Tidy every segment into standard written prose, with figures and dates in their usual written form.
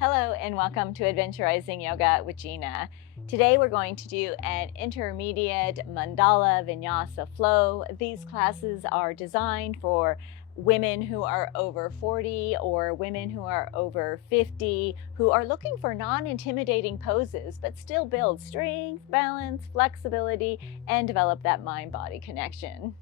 Hello and welcome to Adventurizing Yoga with Gina. Today we're going to do an intermediate Mandala Vinyasa flow. These classes are designed for women who are over 40 or women who are over 50 who are looking for non-intimidating poses but still build strength, balance, flexibility, and develop that mind-body connection.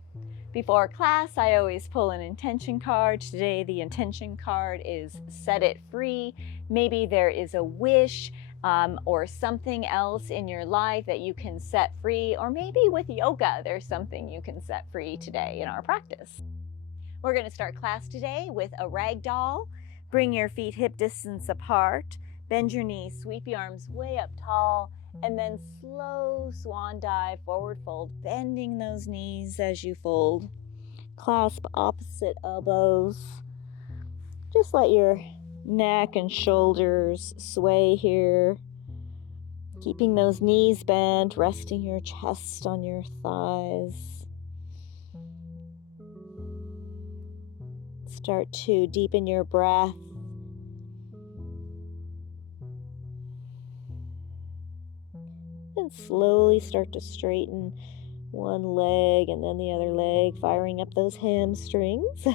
Before class, I always pull an intention card. Today, the intention card is set it free. Maybe there is a wish or something else in your life that you can set free, or maybe with yoga, there's something you can set free today in our practice. We're going to start class today with a rag doll. Bring your feet hip distance apart. Bend your knees, sweep your arms way up tall, and then slow swan dive, forward fold, bending those knees as you fold. Clasp opposite elbows. Just let your neck and shoulders sway here. Keeping those knees bent, resting your chest on your thighs. Start to deepen your breath. And slowly start to straighten one leg and then the other leg, firing up those hamstrings. And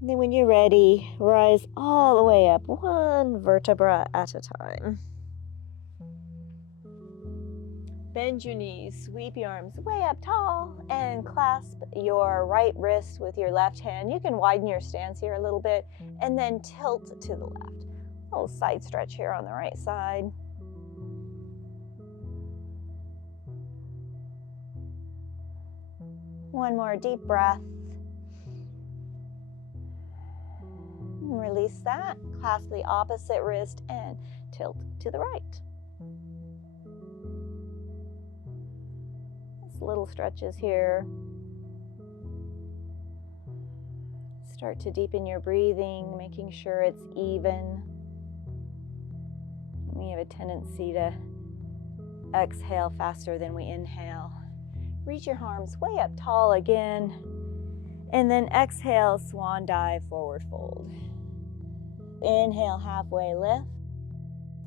then when you're ready, rise all the way up, one vertebra at a time. Bend your knees, sweep your arms way up tall, and clasp your right wrist with your left hand. You can widen your stance here a little bit, and then tilt to the left. A little side stretch here on the right side. One more deep breath. And release that. Clasp the opposite wrist and tilt to the right. Little stretches here. Start to deepen your breathing, making sure it's even. We have a tendency to exhale faster than we inhale. Reach your arms way up tall again, and then exhale, swan dive, forward fold. Inhale, halfway lift,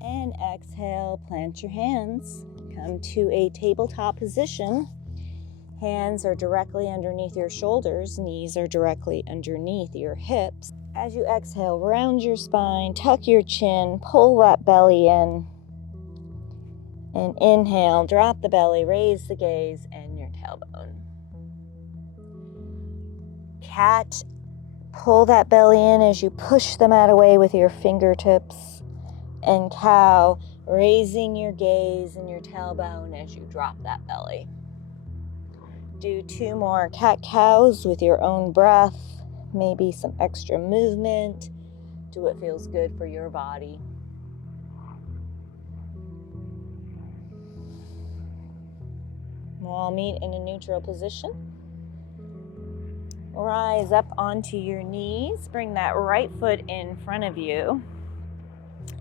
and exhale, plant your hands. Come to a tabletop position. Hands are directly underneath your shoulders, knees are directly underneath your hips. As you exhale, round your spine, tuck your chin, pull that belly in. And inhale, drop the belly, raise the gaze and your tailbone. Cat, pull that belly in as you push the mat away with your fingertips. And cow, raising your gaze and your tailbone as you drop that belly. Do 2 more cat-cows with your own breath, maybe some extra movement. Do what feels good for your body. We'll all meet in a neutral position. Rise up onto your knees. Bring that right foot in front of you.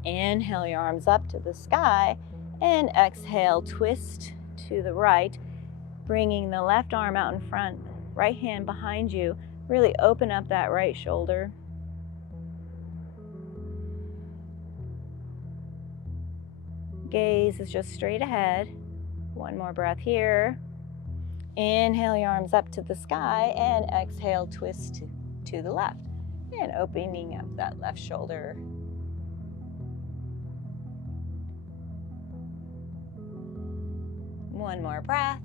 Inhale your arms up to the sky and exhale, twist to the right. Bringing the left arm out in front, right hand behind you. Really open up that right shoulder. Gaze is just straight ahead. One more breath here. Inhale your arms up to the sky and exhale, twist to the left. And opening up that left shoulder. One more breath.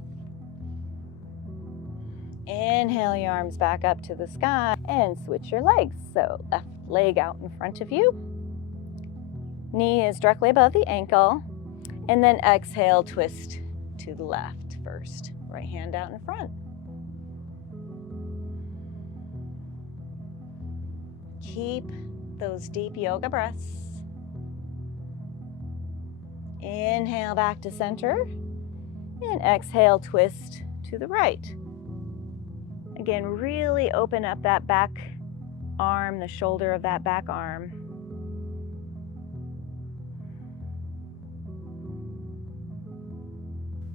Inhale your arms back up to the sky and switch your legs. So left leg out in front of you. Knee is directly above the ankle. And then exhale, twist to the left first. Right hand out in front. Keep those deep yoga breaths. Inhale back to center. And exhale, twist to the right. Again, really open up that back arm, the shoulder of that back arm.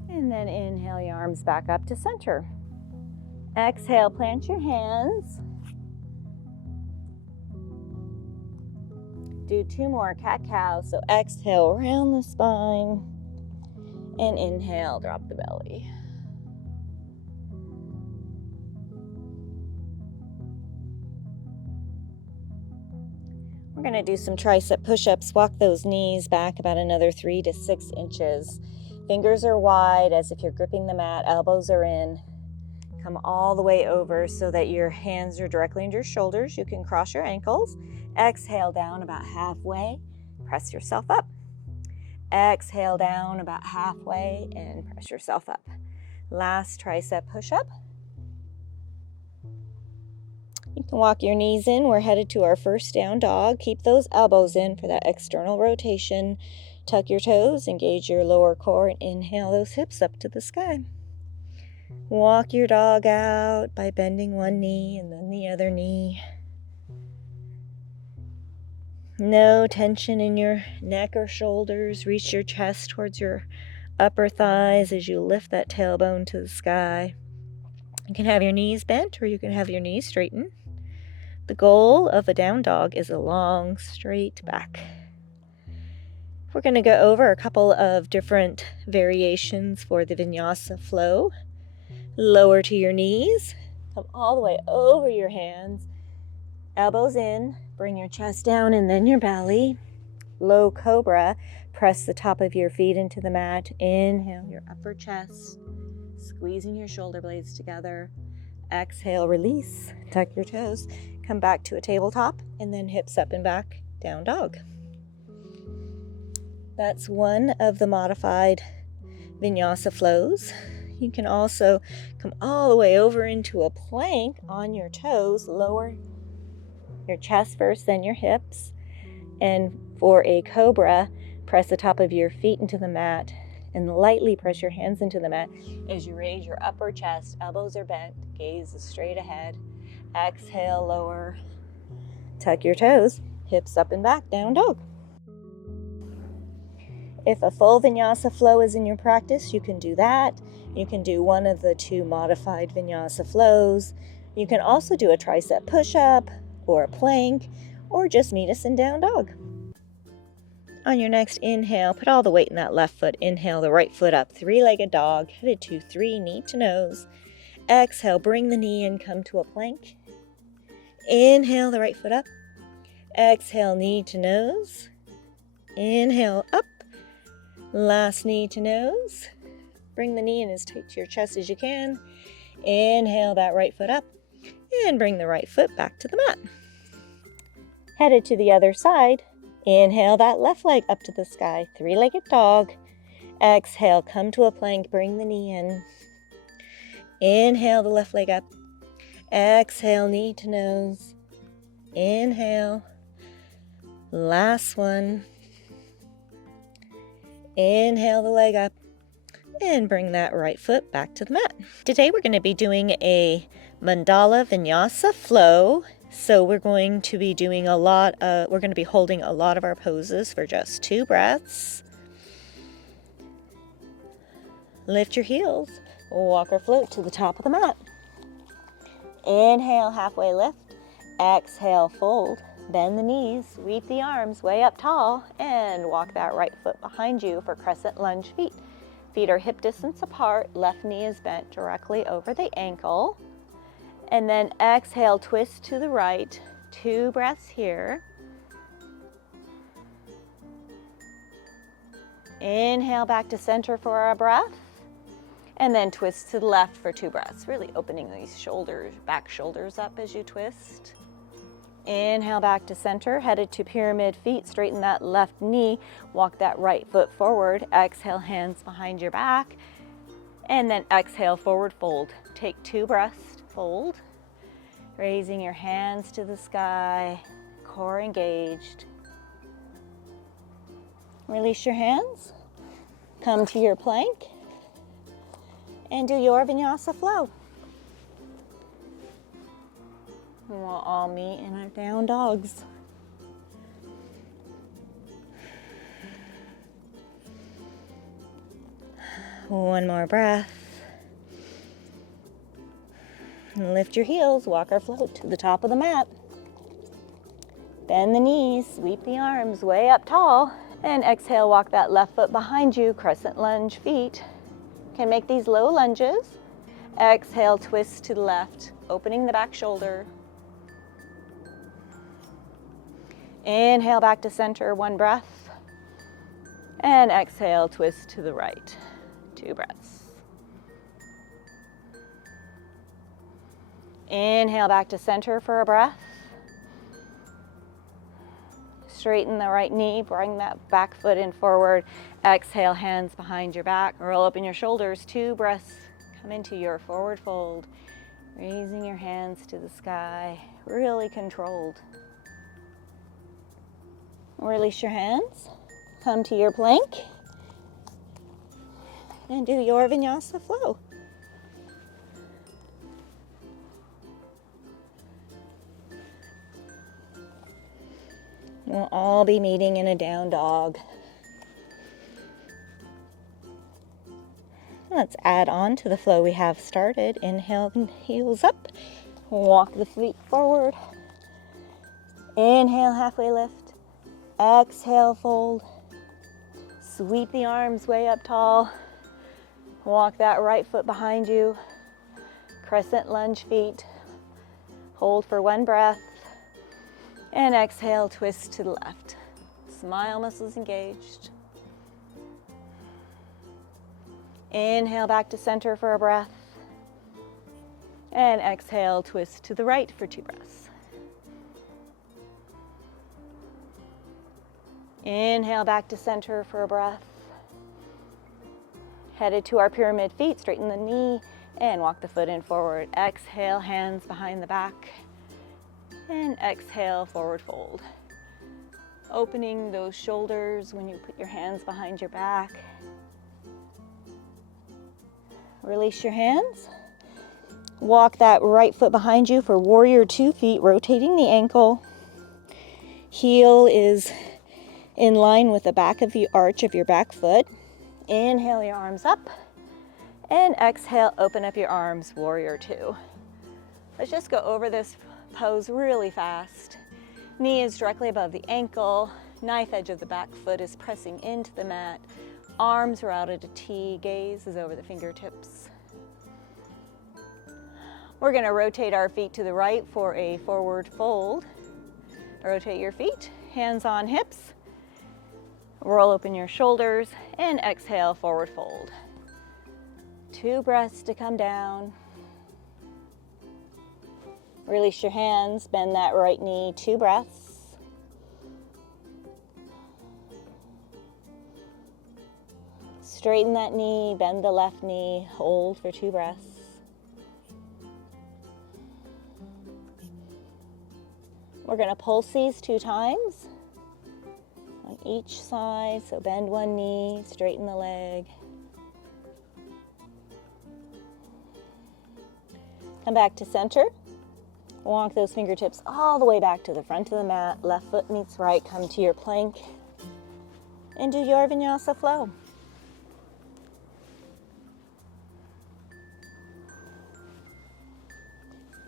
And then inhale your arms back up to center. Exhale, plant your hands. Do 2 more cat-cow. So exhale, round the spine. And inhale, drop the belly. We're going to do some tricep push-ups. Walk those knees back about another 3 to 6 inches. Fingers are wide as if you're gripping the mat. Elbows are in. Come all the way over so that your hands are directly under your shoulders. You can cross your ankles. Exhale down about halfway. Press yourself up. Exhale down about halfway and press yourself up. Last tricep push-up. You can walk your knees in. We're headed to our first down dog. Keep those elbows in for that external rotation. Tuck your toes, engage your lower core, and inhale those hips up to the sky. Walk your dog out by bending one knee and then the other knee. No tension in your neck or shoulders. Reach your chest towards your upper thighs as you lift that tailbone to the sky. You can have your knees bent or you can have your knees straightened. The goal of a down dog is a long, straight back. We're going to go over a couple of different variations for the vinyasa flow. Lower to your knees. Come all the way over your hands. Elbows in. Bring your chest down and then your belly. Low cobra. Press the top of your feet into the mat. Inhale your upper chest. Squeezing your shoulder blades together. Exhale, release. Tuck your toes. Come back to a tabletop and then hips up and back, down dog. That's one of the modified vinyasa flows. You can also come all the way over into a plank on your toes. Lower your chest first, then your hips. And for a cobra, press the top of your feet into the mat and lightly press your hands into the mat as you raise your upper chest. Elbows are bent, gaze is straight ahead. Exhale, lower. Tuck your toes, hips up and back, down dog. If a full vinyasa flow is in your practice, you can do that. You can do one of the 2 modified vinyasa flows. You can also do a tricep push-up or a plank or just meet us in down dog. On your next inhale, put all the weight in that left foot. Inhale the right foot up, 3-legged dog, headed to 3, knee to nose. Exhale, bring the knee in, come to a plank. Inhale the right foot up. Exhale, knee to nose. Inhale, up. Last knee to nose. Bring the knee in as tight to your chest as you can. Inhale that right foot up. And bring the right foot back to the mat. Headed to the other side. Inhale that left leg up to the sky. 3-legged dog. Exhale, come to a plank. Bring the knee in. Inhale the left leg up. Exhale, knee to nose. Inhale. Last one. Inhale the leg up and bring that right foot back to the mat. Today we're going to be doing a Mandala Vinyasa flow. So we're going to be doing we're going to be holding a lot of our poses for just 2 breaths. Lift your heels, walk or float to the top of the mat. Inhale, halfway lift. Exhale, fold. Bend the knees, sweep the arms way up tall, and walk that right foot behind you for crescent lunge feet. Feet are hip distance apart, left knee is bent directly over the ankle. And then exhale, twist to the right. 2 breaths here. Inhale back to center for our breath. And then twist to the left for 2 breaths, really opening these shoulders, back shoulders up as you twist. Inhale back to center, headed to pyramid feet, straighten that left knee, walk that right foot forward, exhale, hands behind your back, and then exhale, forward fold. Take 2 breaths, fold, raising your hands to the sky, core engaged. Release your hands, come to your plank, and do your vinyasa flow. We'll all meet in our down dogs. One more breath. And lift your heels, walk or float to the top of the mat. Bend the knees, sweep the arms way up tall, and exhale, walk that left foot behind you, crescent lunge feet. Can make these low lunges. Exhale, twist to the left, opening the back shoulder. Inhale back to center, 1 breath. And exhale, twist to the right, 2 breaths. Inhale back to center for a breath. Straighten the right knee, bring that back foot in forward. Exhale, hands behind your back. Roll open your shoulders, 2 breaths. Come into your forward fold. Raising your hands to the sky, really controlled. Release your hands. Come to your plank. And do your vinyasa flow. We'll all be meeting in a down dog. Let's add on to the flow we have started. Inhale, heels up. Walk the feet forward. Inhale, halfway lift. Exhale, fold. Sweep the arms way up tall. Walk that right foot behind you. Crescent lunge feet. Hold for 1 breath. And exhale, twist to the left. Smile muscles engaged. Inhale back to center for a breath. And exhale, twist to the right for 2 breaths. Inhale back to center for a breath. Headed to our pyramid feet, straighten the knee and walk the foot in forward. Exhale, hands behind the back. And exhale, forward fold. Opening those shoulders when you put your hands behind your back. Release your hands. Walk that right foot behind you for warrior 2 feet, rotating the ankle. Heel is in line with the back of the arch of your back foot. Inhale your arms up. And exhale, open up your arms, warrior 2. Let's just go over this pose really fast. Knee is directly above the ankle. Knife edge of the back foot is pressing into the mat. Arms are out at a T. Gaze is over the fingertips. We're going to rotate our feet to the right for a forward fold. Rotate your feet, hands on hips. Roll open your shoulders and exhale, forward fold. 2 breaths to come down. Release your hands, bend that right knee, 2 breaths. Straighten that knee, bend the left knee, hold for 2 breaths. We're going to pulse these 2 times on each side. So bend one knee, straighten the leg. Come back to center. Walk those fingertips all the way back to the front of the mat. Left foot meets right. Come to your plank and do your vinyasa flow.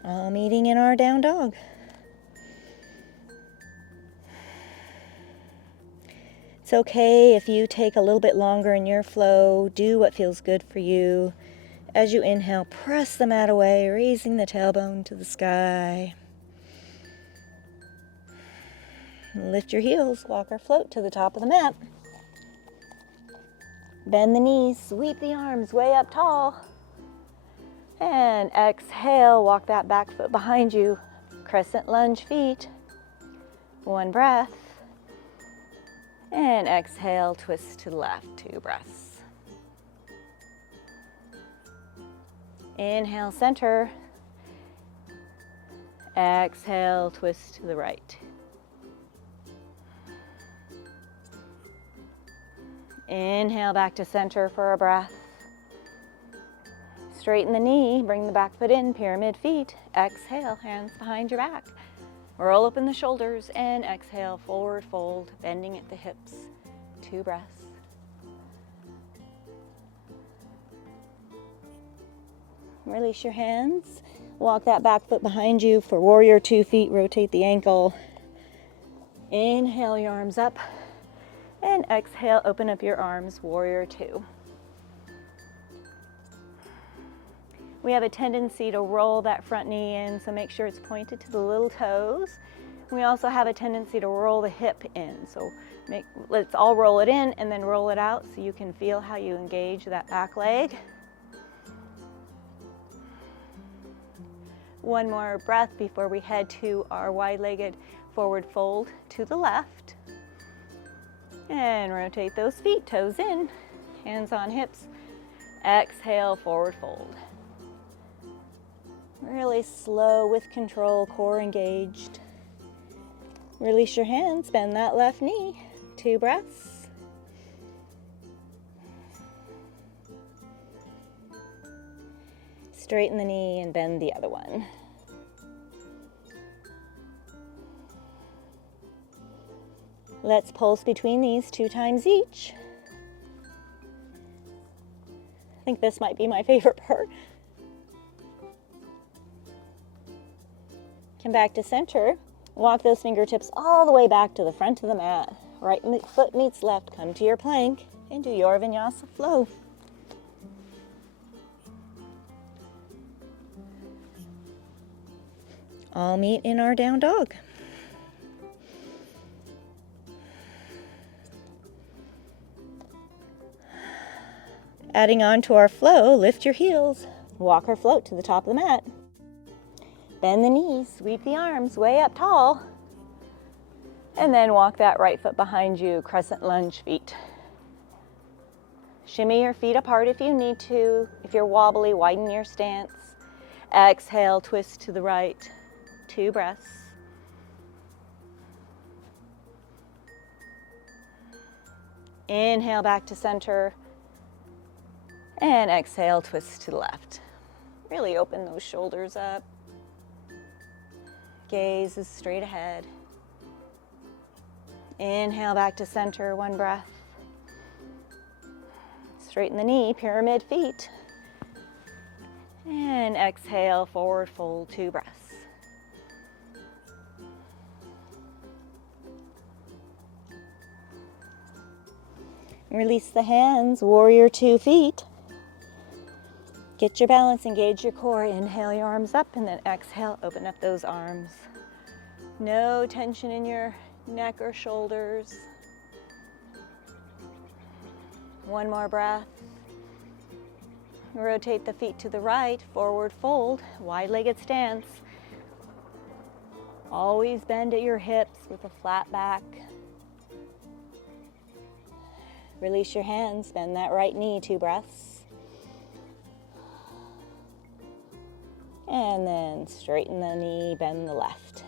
All meeting in our down dog. It's okay if you take a little bit longer in your flow. Do what feels good for you. As you inhale, press the mat away, raising the tailbone to the sky. Lift your heels, walk or float to the top of the mat. Bend the knees, sweep the arms way up tall. And exhale, walk that back foot behind you. Crescent lunge feet. 1 breath. And exhale, twist to the left, 2 breaths. Inhale, center. Exhale, twist to the right. Inhale, back to center for a breath. Straighten the knee, bring the back foot in, pyramid feet. Exhale, hands behind your back. Roll open the shoulders and exhale, forward fold, bending at the hips. 2 breaths. Release your hands. Walk that back foot behind you for warrior 2 feet. Rotate the ankle. Inhale your arms up. And exhale, open up your arms, warrior 2. We have a tendency to roll that front knee in, so make sure it's pointed to the little toes. We also have a tendency to roll the hip in, so let's all roll it in and then roll it out so you can feel how you engage that back leg. One more breath before we head to our wide-legged forward fold to the left. And rotate those feet, toes in, hands on hips. Exhale, forward fold. Really slow with control, core engaged. Release your hands, bend that left knee. 2 breaths. Straighten the knee and bend the other one. Let's pulse between these 2 times each. I think this might be my favorite part. Come back to center. Walk those fingertips all the way back to the front of the mat. Right foot meets left. Come to your plank and do your vinyasa flow. All meet in our down dog. Adding on to our flow, lift your heels. Walk or float to the top of the mat. Bend the knees, sweep the arms way up tall. And then walk that right foot behind you, crescent lunge feet. Shimmy your feet apart if you need to. If you're wobbly, widen your stance. Exhale, twist to the right. 2 breaths. Inhale back to center. And exhale, twist to the left. Really open those shoulders up. Gaze is straight ahead. Inhale back to center, 1 breath. Straighten the knee, pyramid feet. And exhale, forward fold, 2 breaths. Release the hands, warrior 2 feet. Get your balance, engage your core. Inhale your arms up and then exhale, open up those arms. No tension in your neck or shoulders. 1 more breath. Rotate the feet to the right, forward fold, wide-legged stance. Always bend at your hips with a flat back. Release your hands, bend that right knee, 2 breaths. And then straighten the knee, bend the left.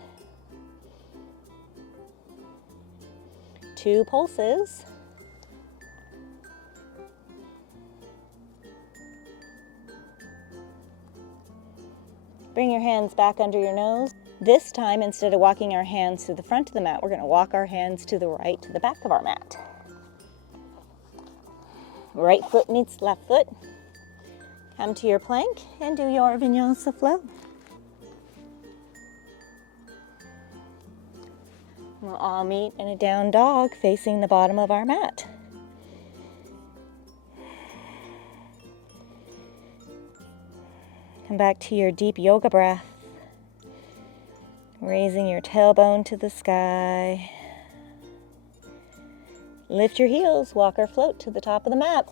2 pulses. Bring your hands back under your nose. This time, instead of walking our hands to the front of the mat, we're going to walk our hands to the right, to the back of our mat. Right foot meets left foot. Come to your plank and do your vinyasa flow. We'll all meet in a down dog facing the bottom of our mat. Come back to your deep yoga breath. Raising your tailbone to the sky. Lift your heels, walk or float to the top of the mat.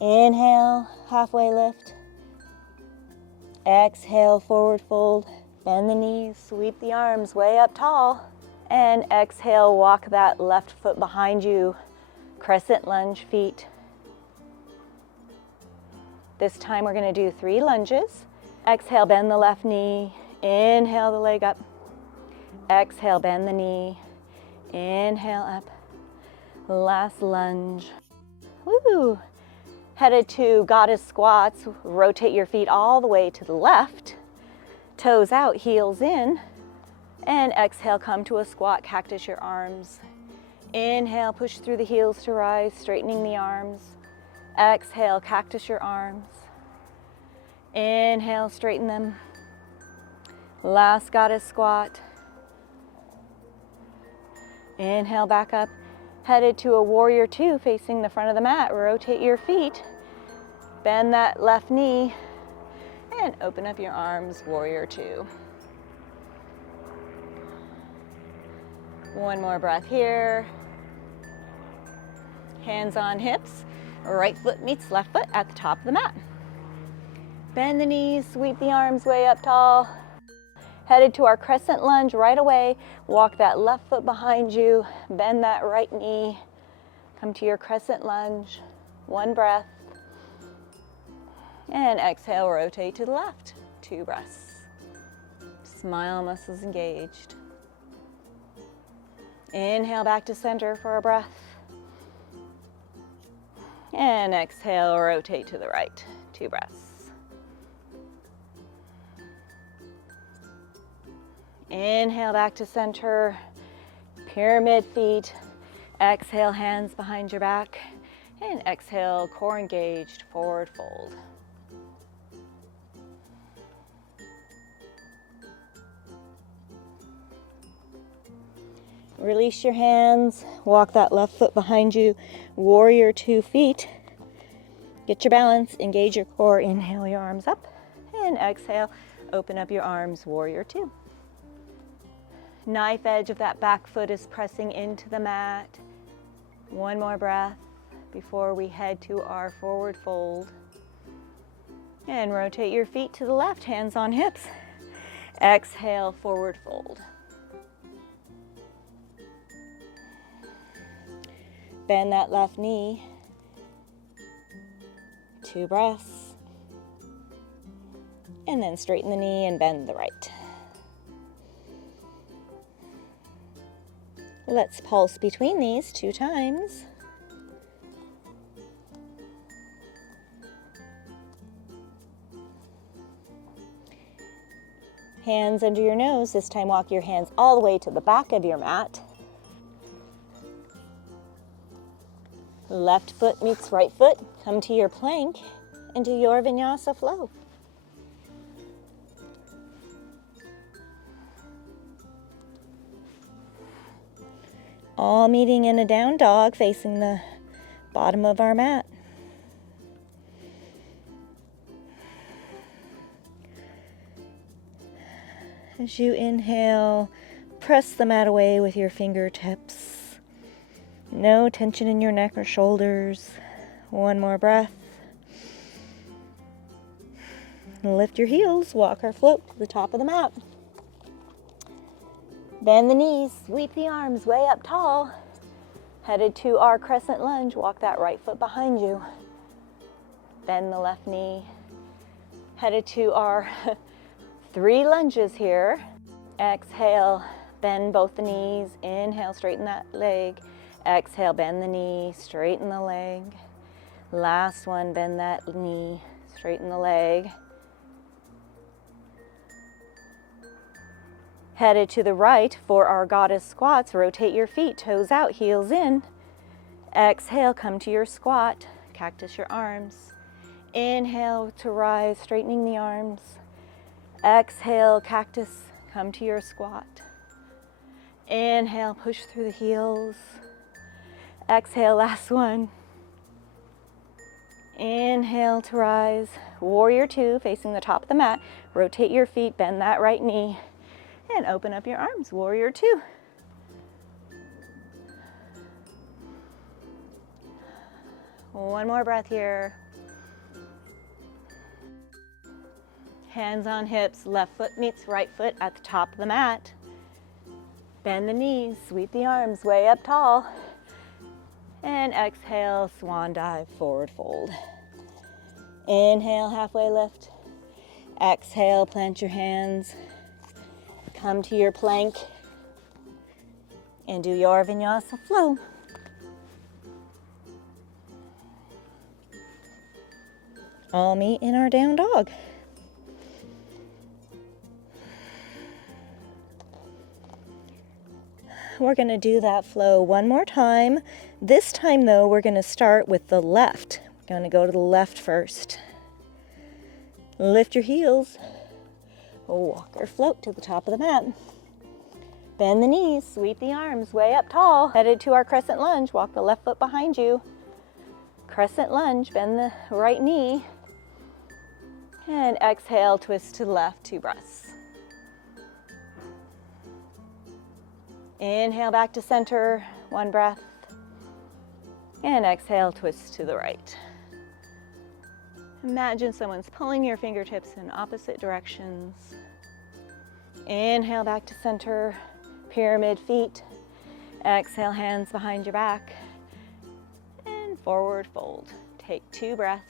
Inhale, halfway lift. Exhale, forward fold. Bend the knees, sweep the arms way up tall. And exhale, walk that left foot behind you. Crescent lunge feet. This time we're going to do 3 lunges. Exhale, bend the left knee. Inhale the leg up. Exhale, bend the knee. Inhale up. Last lunge. Woo! Headed to goddess squats. Rotate your feet all the way to the left. Toes out, heels in. And exhale, come to a squat, cactus your arms. Inhale, push through the heels to rise, straightening the arms. Exhale, cactus your arms. Inhale, straighten them. Last goddess squat. Inhale, back up. Headed to a warrior two, facing the front of the mat. Rotate your feet. Bend that left knee. And open up your arms, warrior two. One more breath here. Hands on hips. Right foot meets left foot at the top of the mat. Bend the knees, sweep the arms way up tall. Headed to our crescent lunge right away. Walk that left foot behind you. Bend that right knee. Come to your crescent lunge. One breath. And exhale, rotate to the left. 2 breaths. Smile muscles engaged. Inhale back to center for a breath. And exhale, rotate to the right. 2 breaths. Inhale back to center. Pyramid feet. Exhale, hands behind your back. And exhale, core engaged, forward fold. Release your hands, walk that left foot behind you, warrior 2 feet. Get your balance, engage your core, inhale your arms up, and exhale, open up your arms, warrior 2. Knife edge of that back foot is pressing into the mat. One more breath before we head to our forward fold. And rotate your feet to the left, hands on hips. Exhale, forward fold. Bend that left knee. 2 breaths. And then straighten the knee and bend the right. Let's pulse between these 2 times. Hands under your nose. This time walk your hands all the way to the back of your mat. Left foot meets right foot. Come to your plank and do your vinyasa flow. All meeting in a down dog facing the bottom of our mat. As you inhale, press the mat away with your fingertips. No tension in your neck or shoulders. One more breath. Lift your heels, walk or float to the top of the mat. Bend the knees, sweep the arms way up tall. Headed to our crescent lunge, walk that right foot behind you. Bend the left knee. Headed to our 3 lunges here. Exhale, bend both the knees. Inhale, straighten that leg. Exhale, bend the knee, straighten the leg. Last one, bend that knee, straighten the leg. Headed to the right for our goddess squats. Rotate your feet, toes out, heels in. Exhale, come to your squat. Cactus your arms. Inhale to rise, straightening the arms. Exhale, cactus, come to your squat. Inhale, push through the heels. Exhale, last one. Inhale to rise. Warrior 2, facing the top of the mat. Rotate your feet, bend that right knee, and open up your arms. Warrior 2. One more breath here. Hands on hips, left foot meets right foot at the top of the mat. Bend the knees, sweep the arms way up tall. And exhale, swan dive, forward fold. Inhale, halfway lift. Exhale, plant your hands. Come to your plank and do your vinyasa flow. All meet in our down dog. We're going to do that flow one more time. This time though, we're going to start with the left. We're going to go to the left first. Lift your heels. Walk or float to the top of the mat. Bend the knees, sweep the arms way up tall. Headed to our crescent lunge. Walk the left foot behind you. Crescent lunge, bend the right knee. And exhale, twist to the left, 2 breaths. Inhale back to center, 1 breath. And exhale, twist to the right. Imagine someone's pulling your fingertips in opposite directions. Inhale back to center, pyramid feet. Exhale, hands behind your back. And forward fold. Take 2 breaths.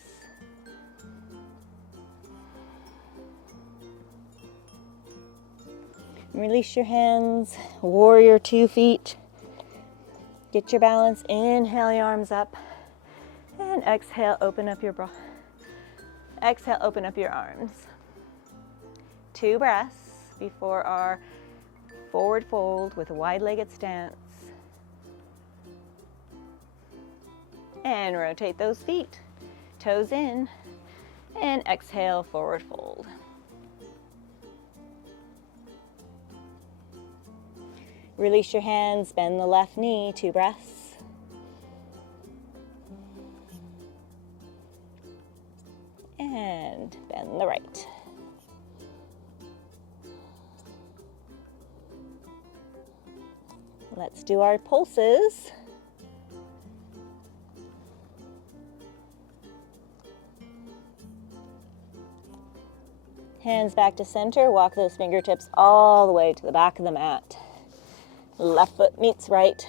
Release your hands, warrior 2 feet. Get your balance, inhale your arms up. And exhale, open up your arms. 2 breaths before our forward fold with a wide-legged stance. And rotate those feet, toes in, and exhale, forward fold. Release your hands, bend the left knee, 2 breaths. And bend the right. Let's do our pulses. Hands back to center, walk those fingertips all the way to the back of the mat. Left foot meets right.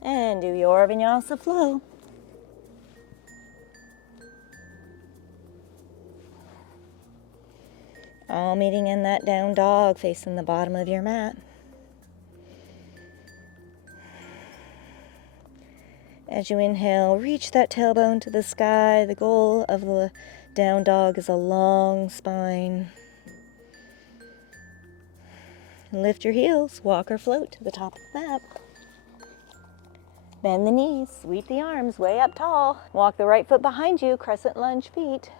And do your vinyasa flow. All meeting in that down dog facing the bottom of your mat. As you inhale, reach that tailbone to the sky. The goal of the down dog is a long spine. Lift your heels, walk or float to the top of the mat. Bend the knees, sweep the arms way up tall. Walk the right foot behind you, crescent lunge feet.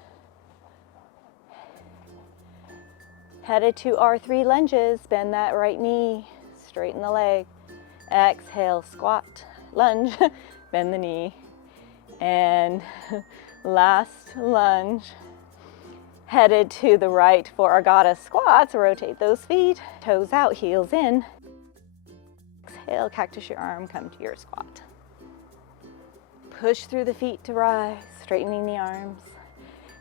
Headed to our 3 lunges, bend that right knee, straighten the leg. Exhale, squat, lunge, bend the knee. And last lunge. Headed to the right for our goddess squats. Rotate those feet, toes out, heels in. Exhale, cactus your arm, come to your squat. Push through the feet to rise, straightening the arms.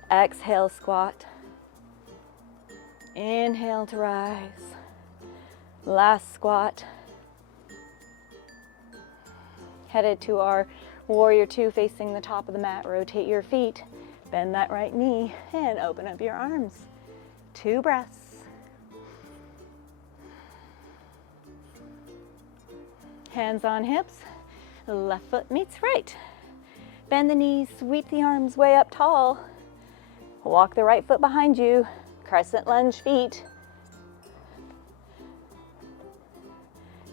Exhale, squat. Inhale to rise. Last squat. Headed to our warrior 2 facing the top of the mat. Rotate your feet. Bend that right knee and open up your arms. 2 breaths. Hands on hips. Left foot meets right. Bend the knees, sweep the arms way up tall. Walk the right foot behind you. Crescent lunge feet.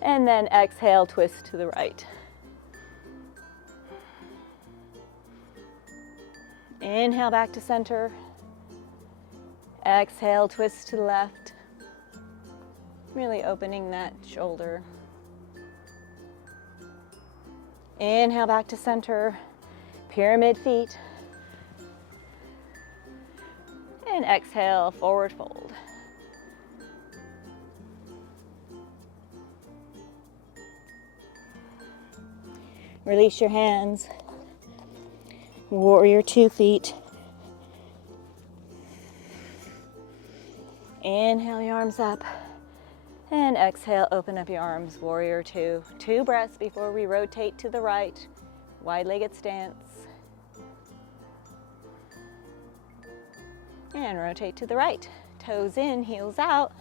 And then exhale, twist to the right. Inhale back to center. Exhale, twist to the left. Really opening that shoulder. Inhale back to center. Pyramid feet. And exhale, forward fold. Release your hands. Warrior 2 feet. Inhale your arms up. And exhale, open up your arms, warrior 2. 2 breaths before we rotate to the right. Wide-legged stance. And rotate to the right. Toes in, heels out.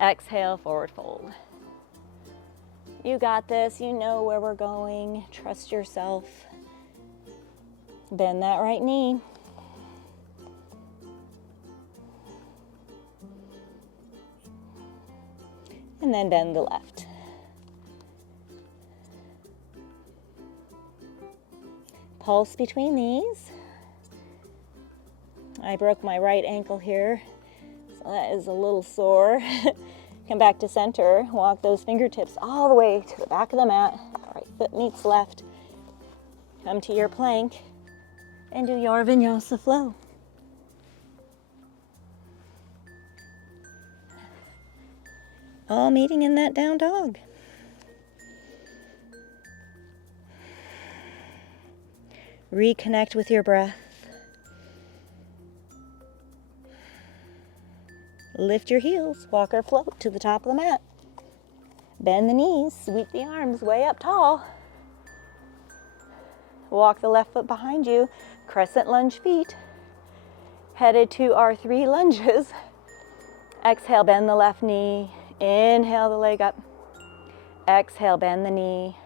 Exhale, forward fold. You got this. You know where we're going. Trust yourself. Bend that right knee. And then bend the left. Pulse between these. I broke my right ankle here, so that is a little sore. Come back to center, walk those fingertips all the way to the back of the mat. Right foot meets left. Come to your plank and do your vinyasa flow. All meeting in that down dog. Reconnect with your breath. Lift your heels, walk or float to the top of the mat. Bend the knees, sweep the arms way up tall. Walk the left foot behind you, crescent lunge feet. Headed to our 3 lunges. Exhale, bend the left knee. Inhale the leg up. Exhale, bend the knee.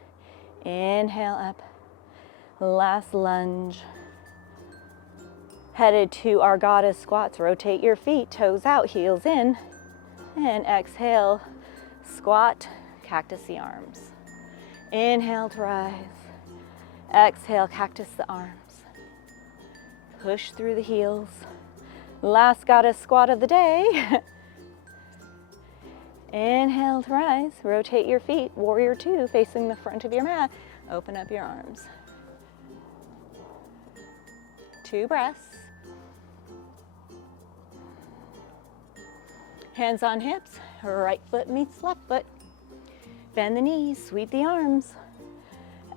Inhale up. Last lunge. Headed to our goddess squats. Rotate your feet, toes out, heels in. And exhale, squat, cactus the arms. Inhale to rise. Exhale, cactus the arms. Push through the heels. Last goddess squat of the day. Inhale to rise. Rotate your feet. Warrior 2 facing the front of your mat. Open up your arms. 2 breaths. Hands on hips. Right foot meets left foot. Bend the knees. Sweep the arms.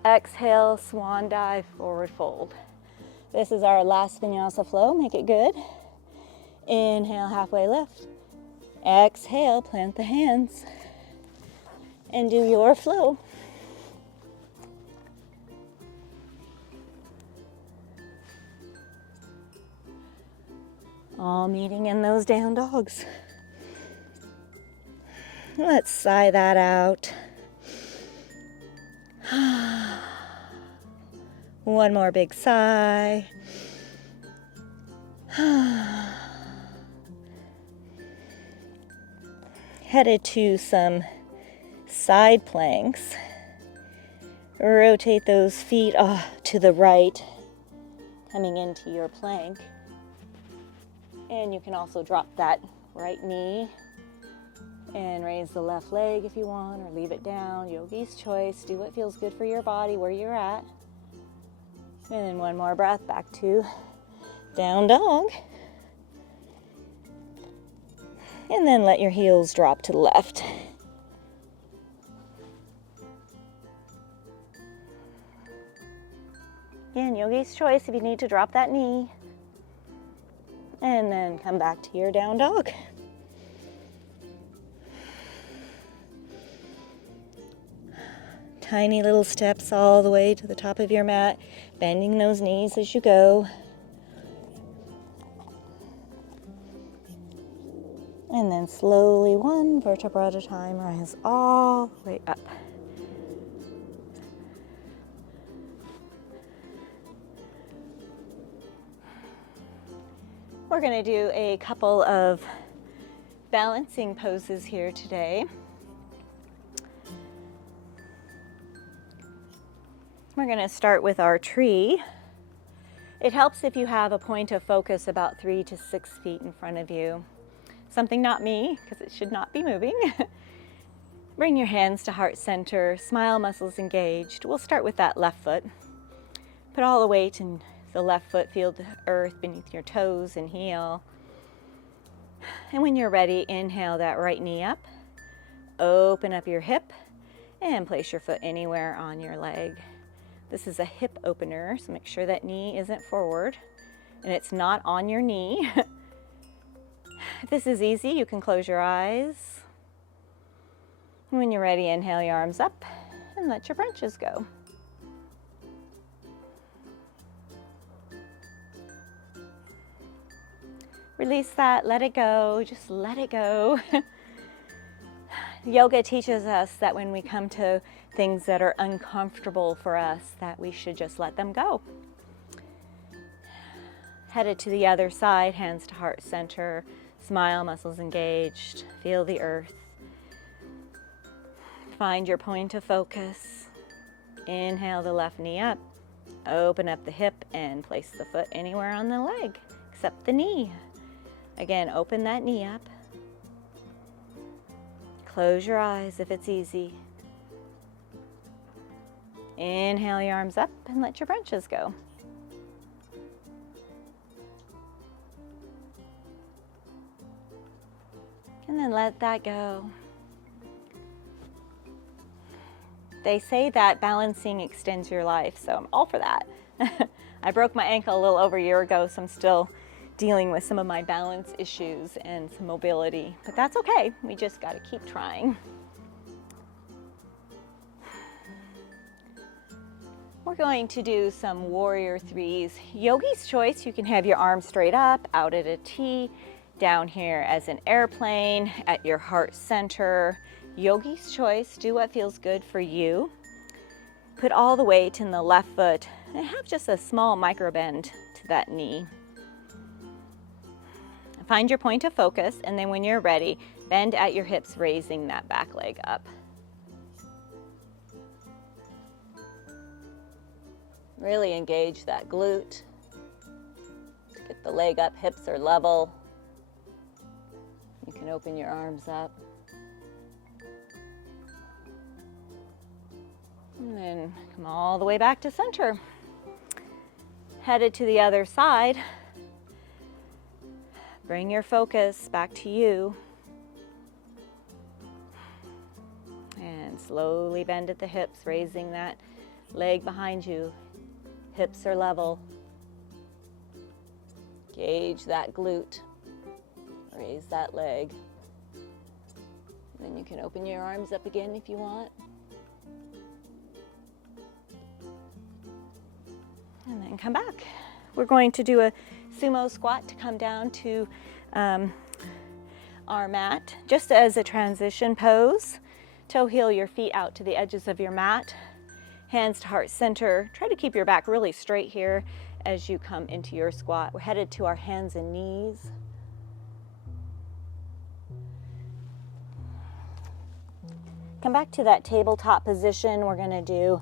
Exhale, swan dive, forward fold. This is our last vinyasa flow. Make it good. Inhale, halfway lift. Exhale, plant the hands. And do your flow. All meeting in those down dogs. Let's sigh that out. One more big sigh. Headed to some side planks. Rotate those feet to the right, coming into your plank. And you can also drop that right knee and raise the left leg if you want, or leave it down. Yogi's choice. Do what feels good for your body where you're at. And then one more breath back to down dog. And then let your heels drop to the left. Again, yogi's choice if you need to drop that knee. And then come back to your down dog. Tiny little steps all the way to the top of your mat, bending those knees as you go. And then slowly, one vertebra at a time, rise all the way up. We're going to do a couple of balancing poses here today. We're going to start with our tree. It helps if you have a point of focus about 3 to 6 feet in front of you. Something not me, because it should not be moving. Bring your hands to heart center, smile muscles engaged. We'll start with that left foot. Put all the weight in the left foot, feel the earth beneath your toes and heel. And when you're ready, inhale that right knee up. Open up your hip and place your foot anywhere on your leg. This is a hip opener, so make sure that knee isn't forward and it's not on your knee. If this is easy, you can close your eyes. When you're ready, inhale your arms up and let your branches go. Release that, let it go, just let it go. Yoga teaches us that when we come to things that are uncomfortable for us, that we should just let them go. Headed to the other side, hands to heart center, smile, muscles engaged, feel the earth. Find your point of focus. Inhale the left knee up, open up the hip and place the foot anywhere on the leg. except the knee. Again, open that knee up. Close your eyes if it's easy. Inhale your arms up and let your branches go. And then let that go. They say that balancing extends your life, so I'm all for that. I broke my ankle a little over a year ago, so I'm still dealing with some of my balance issues and some mobility, but that's okay. We just got to keep trying. We're going to do some warrior threes. Yogi's choice, you can have your arms straight up, out at a T, down here as an airplane, at your heart center. Yogi's choice, do what feels good for you. Put all the weight in the left foot and have just a small micro bend to that knee. Find your point of focus, and then when you're ready, bend at your hips, raising that back leg up. Really engage that glute. Get the leg up, hips are level. You can open your arms up. And then come all the way back to center. Headed to the other side. Bring your focus back to you. And slowly bend at the hips, raising that leg behind you. Hips are level. Gauge that glute. Raise that leg. Then you can open your arms up again if you want. And then come back. We're going to do a sumo squat to come down to our mat, just as a transition pose. Toe heel your feet out to the edges of your mat. Hands to heart center. Try to keep your back really straight here as you come into your squat. We're headed to our hands and knees. Come back to that tabletop position. We're going to do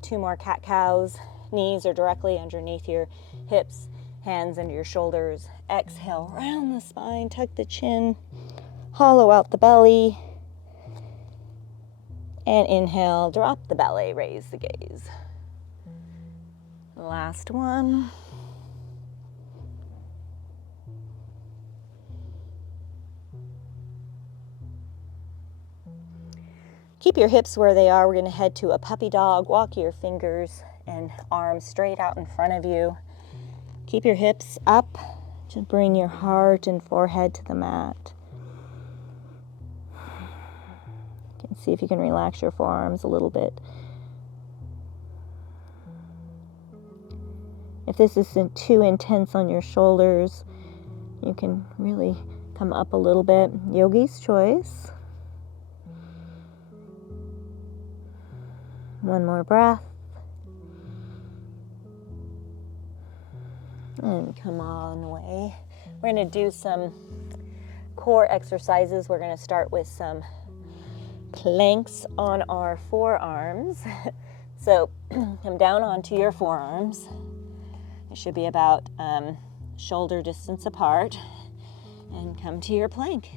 2 more cat-cows. Knees are directly underneath your hips, hands under your shoulders. Exhale, round the spine, tuck the chin, hollow out the belly. And inhale, drop the belly, raise the gaze. Last one. Keep your hips where they are. We're going to head to a puppy dog. Walk your fingers and arms straight out in front of you. Keep your hips up to bring your heart and forehead to the mat. You can see if you can relax your forearms a little bit. If this isn't too intense on your shoulders, you can really come up a little bit. Yogi's choice. One more breath. And come on the way. We're going to do some core exercises. We're going to start with some planks on our forearms. So come down onto your forearms. It should be about shoulder distance apart. And come to your plank.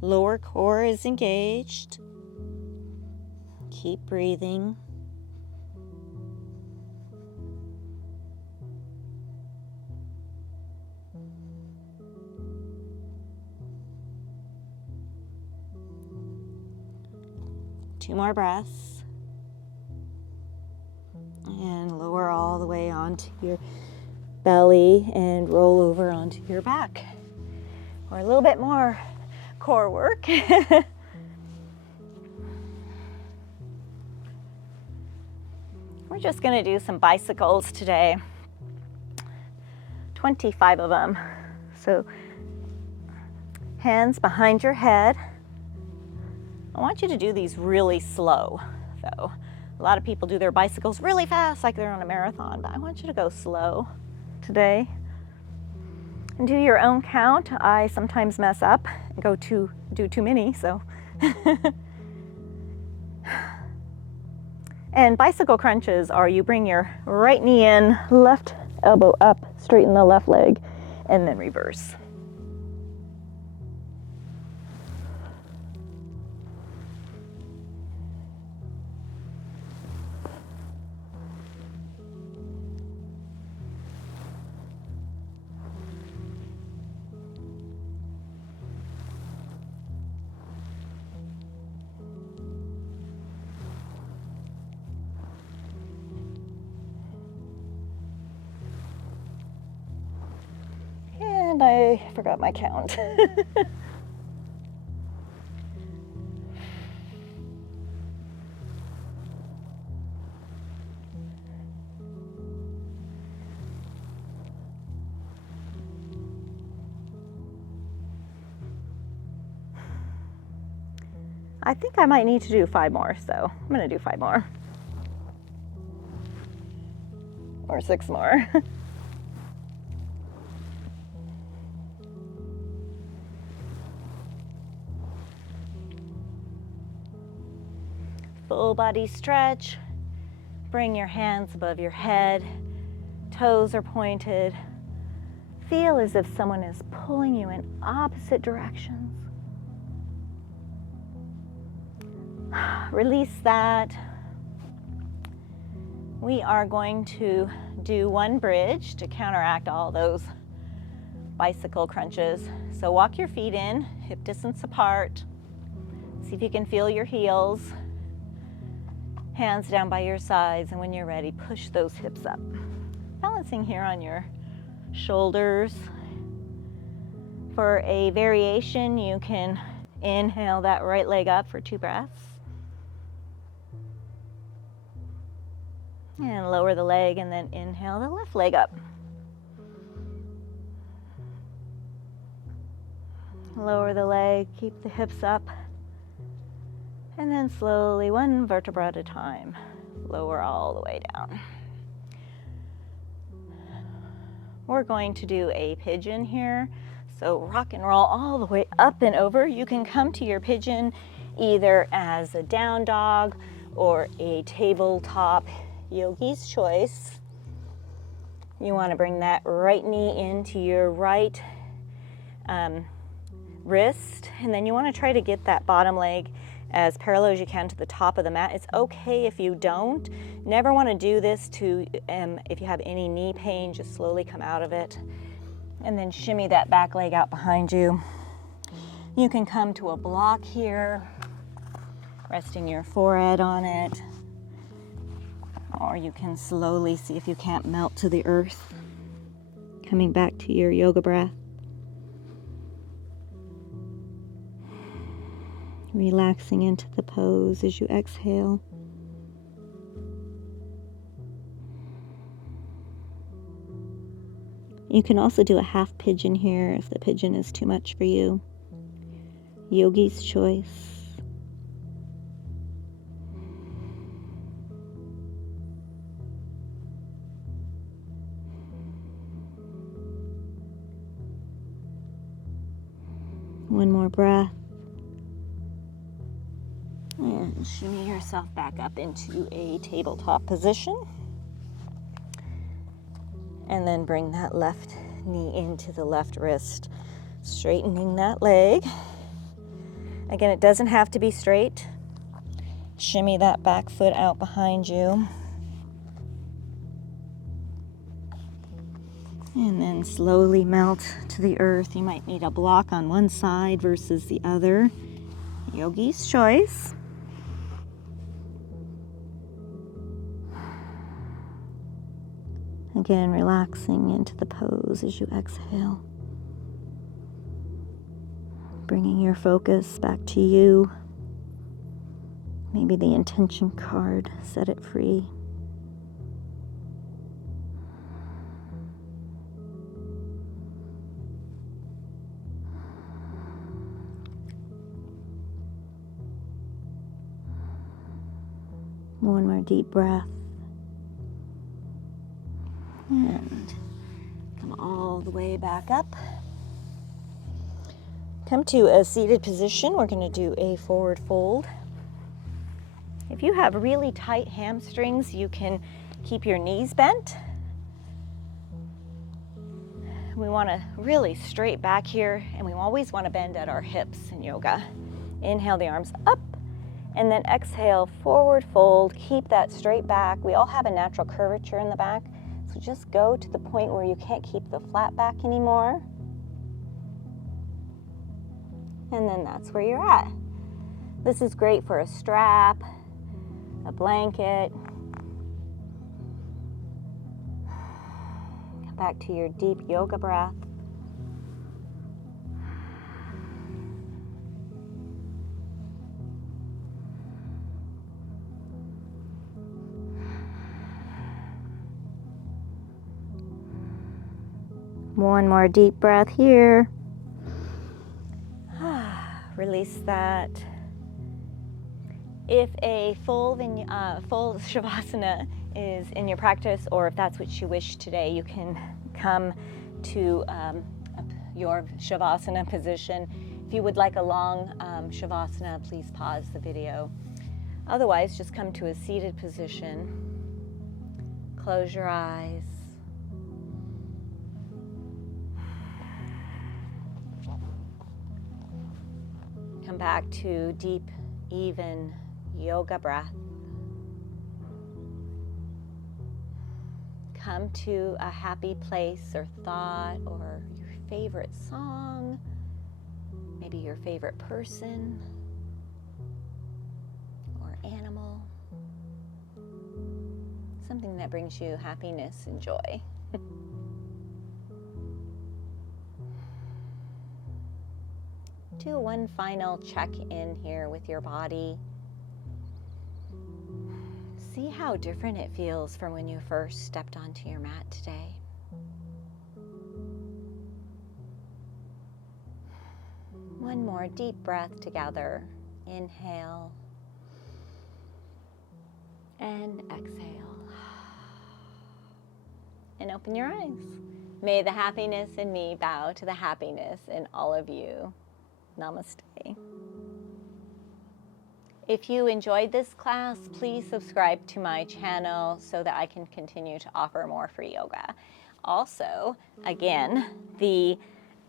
Lower core is engaged. Keep breathing. Two more breaths. And lower all the way onto your belly and roll over onto your back. Or a little bit more core work. We're just going to do some bicycles today. 25 of them. So hands behind your head. I want you to do these really slow, though. A lot of people do their bicycles really fast, like they're on a marathon, but I want you to go slow today. And do your own count. I sometimes mess up and do too many, so. And bicycle crunches are you bring your right knee in, left elbow up, straighten the left leg, and then reverse. And I forgot my count. I think I might need to do 5 more, so I'm gonna do 5 more. Or 6 more. Full body stretch. Bring your hands above your head. Toes are pointed. Feel as if someone is pulling you in opposite directions. Release that. We are going to do one bridge to counteract all those bicycle crunches. So walk your feet in, hip distance apart. See if you can feel your heels. Hands down by your sides, and when you're ready, push those hips up. Balancing here on your shoulders. For a variation, you can inhale that right leg up for 2 breaths. And lower the leg, and then inhale the left leg up. Lower the leg, keep the hips up. And then slowly, 1 vertebra at a time, lower all the way down. We're going to do a pigeon here. So rock and roll all the way up and over. You can come to your pigeon either as a down dog or a tabletop, yogi's choice. You want to bring that right knee into your right wrist, and then you want to try to get that bottom leg as parallel as you can to the top of the mat. It's okay if you don't. Never want to do this to, if you have any knee pain, just slowly come out of it. And then shimmy that back leg out behind you. You can come to a block here, resting your forehead on it. Or you can slowly see if you can't melt to the earth. Coming back to your yoga breath. Relaxing into the pose as you exhale. You can also do a half pigeon here if the pigeon is too much for you. Yogi's choice. One more breath. And shimmy yourself back up into a tabletop position. And then bring that left knee into the left wrist, straightening that leg. Again, it doesn't have to be straight. Shimmy that back foot out behind you. And then slowly melt to the earth. You might need a block on one side versus the other. Yogi's choice. Again, relaxing into the pose as you exhale. Bringing your focus back to you. Maybe the intention card, set it free. One more deep breath. And come all the way back up. Come to a seated position. We're going to do a forward fold. If you have really tight hamstrings, you can keep your knees bent. We want to really straight back here, and we always want to bend at our hips in yoga. Inhale the arms up, and then exhale, forward fold. Keep that straight back. We all have a natural curvature in the back, so just go to the point where you can't keep the flat back anymore. And then that's where you're at. This is great for a strap, a blanket. Come back to your deep yoga breath. One more deep breath here. Release that. If a full Shavasana is in your practice, or if that's what you wish today, you can come to your Shavasana position. If you would like a long Shavasana, please pause the video. Otherwise, just come to a seated position. Close your eyes. Come back to deep, even yoga breath. Come to a happy place or thought, or your favorite song, maybe your favorite person or animal, something that brings you happiness and joy. Do one final check-in here with your body. See how different it feels from when you first stepped onto your mat today. One more deep breath together. Inhale and exhale. And open your eyes. May the happiness in me bow to the happiness in all of you. Namaste. If you enjoyed this class, please subscribe to my channel so that I can continue to offer more free yoga. Also, again, the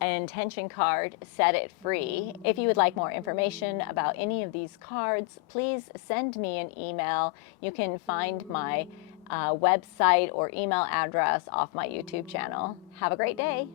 intention card, Set It Free. If you would like more information about any of these cards, please send me an email. You can find my website or email address off my YouTube channel. Have a great day.